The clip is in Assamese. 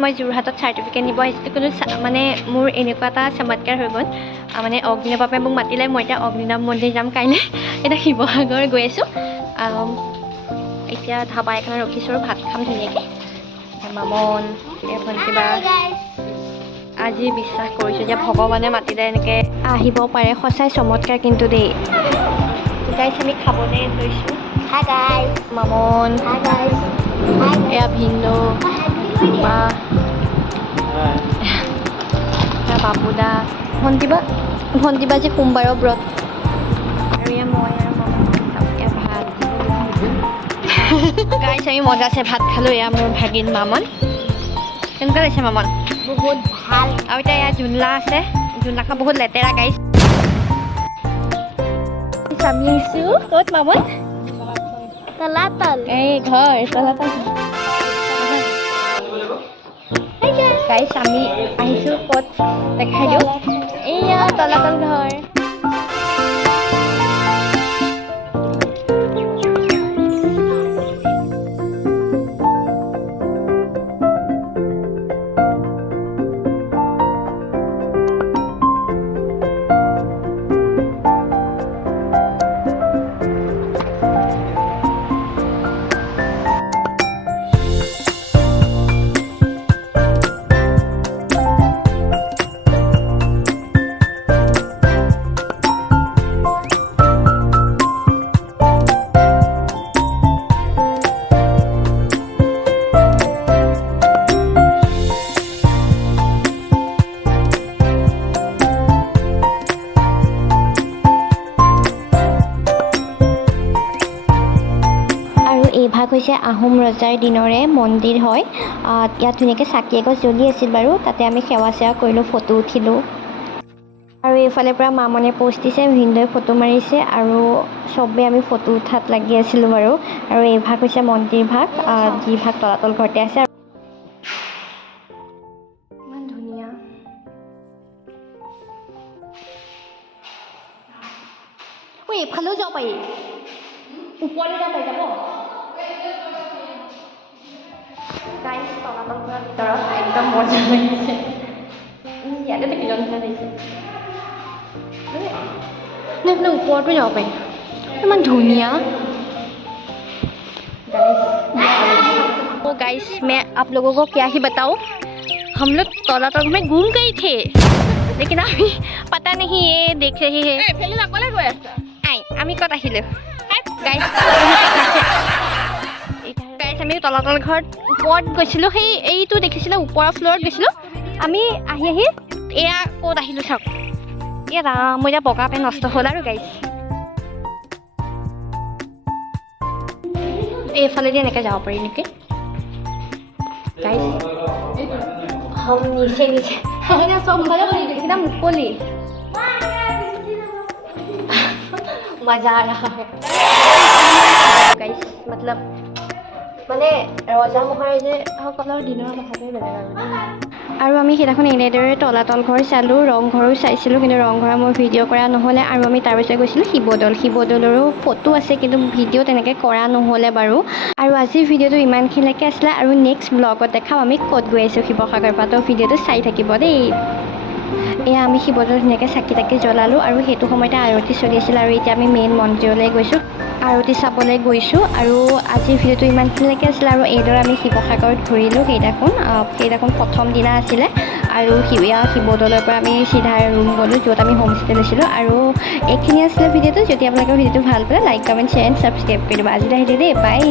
মই যোৰহাটত চাৰ্টিফিকেট নিব আহিছিলোঁ, কিন্তু মানে মোৰ এনেকুৱা এটা চমৎকাৰ হৈ গ'ল, মানে অগ্নিনাভ বাবাই মোক মাতিলে, মই এতিয়া অগ্নিনাভ মন্দিৰ যাম কাইলৈ। এতিয়া শিৱসাগৰ গৈ আছোঁ। এতিয়া ধাবা এখনত ৰখিছোঁ আৰু ভাত খাম ধুনীয়াকৈ। মামন এখন কিবা আজি বিশ্বাস কৰিছোঁ যে ভগৱানে মাতিলে এনেকৈ আহিব পাৰে, সঁচাই চমৎকাৰ কিন্তু দেই। গাইছ আমি খাবলৈ লৈছোঁ। Hi guys. Mamun, Hi guys. Hi guys. এয়া ভিন্দু, মা, এয়া বাবুদা, ভণ্টিবা যে সোমবাৰৰ ব্ৰত, আৰু এয়া মই আৰু মামন এয়া ভাত। গাইছ আমি মজাছে ভাত খালোঁ। এয়া মোৰ ভাগিন মামন। কেনেকুৱা লাগিছে মামন? বহুত ভাল। আৰু এতিয়া এয়া জোনলা আছে, জোনলাখন বহুত লেতেৰা গাইছ। আমি আহিছোঁ ক'ত মামন? তলাতল। এই ঘৰ তলাতল। গাইছ আমি আহিছোঁ ক'ত দেখাই দিওঁ। এইয়া তলাতল ঘৰ। এই ভাগ হৈছে আহোম ৰজাৰ দিনৰে মন্দিৰ হয়। ইয়াত ধুনীয়াকৈ চাকি এগছ জ্বলি আছিল বাৰু, তাতে আমি সেৱা চেৱা কৰিলোঁ, ফটো উঠিলোঁ। আৰু এইফালে পৰা মামনে প'ষ্ট দিছে, ভিন্দুৱে ফটো মাৰিছে, আৰু চবেই আমি ফটো উঠাত লাগি আছিলোঁ বাৰু। আৰু এই ভাগ হৈছে মন্দিৰ ভাগ, যি ভাগ তলাতল ঘৰতে আছে। ইমান ধুনীয়া। ঐ এইফালেও যাব পাৰি, ওপৰলৈ যাব পাৰি, যাব গাইছ। তলাতল ঘৰৰ ভিতৰত একদম মজা লাগিছে। ইয়াতে থাকি যোৱা নিচিনা লাগিছে। এইফালে ওপৰতো যাব পাৰি, ইমান ধুনীয়া। गाइस मैं आप लोगों को क्या ही बताऊं, हम लोग तलातल में घूम गए थे, लेकिन अभी पता नहीं ये देख रहे हैं আমি কত আহিলো। গাইছ আমি তলাতল ঘৰত ওপৰত গৈছিলোঁ, সেই এইটো দেখিছিলোঁ ওপৰৰ ফ্ল'ৰত গৈছিলোঁ আমি। আহি এয়া ক'ত আহিলোঁ চাওক। এয়া ৰাম, মোৰ এতিয়া বগা পেন নষ্ট হ'ল আৰু গাইছ। এইফালেদি এনেকৈ যাব পাৰি নেকি গাইছ। হম নিচে চবফালে একদম মুকলি। मजा आ रहा है गाइस। मतलब মানে ৰজা মহাৰাজাসকলৰ দিনৰ কথাটোৱে বেলেগ আৰু আমি সেইদিনাখন এনেদৰে তলাতল ঘৰ চালোঁ, ৰংঘৰো চাইছিলোঁ, কিন্তু ৰংঘৰ মোৰ ভিডিঅ' কৰা নহ'লে। আৰু আমি তাৰপিছত গৈছিলোঁ শিৱদৌলৰো ফটো আছে, কিন্তু ভিডিঅ' তেনেকৈ কৰা নহ'লে বাৰু। আৰু আজিৰ ভিডিঅ'টো ইমানখিনিলৈকে আছিলে, আৰু নেক্সট ব্লগত দেখাম আমি ক'ত গৈ আছোঁ শিৱসাগৰ পৰা। তো ভিডিঅ'টো চাই থাকিব দেই। এয়া আমি শিৱদৌল ধুনীয়াকৈ চাকি তাকি জ্বলালোঁ, আৰু সেইটো সময়তে আৰতি চলি আছিল। আৰু এতিয়া আমি মেইন মন্দিৰলৈ গৈছোঁ, আৰতি চাবলৈ গৈছোঁ। আৰু আজিৰ ভিডিঅ'টো ইমানখিনিলৈকে আছিলে, আৰু এইদৰে আমি শিৱসাগৰত ঘূৰিলোঁ। সেইদিনাখন প্ৰথম দিনা আছিলে, আৰু শিৱদৌলৰ পৰা আমি চিধা ৰুম গ'লোঁ, য'ত আমি হোমষ্টে লৈছিলোঁ। আৰু এইখিনি আছিলে ভিডিঅ'টো। যদি আপোনালোকৰ ভিডিঅ'টো ভাল পালে like comment share and subscribe কৰি দিব। আজিলৈ আহিলোঁ দেই, বাই।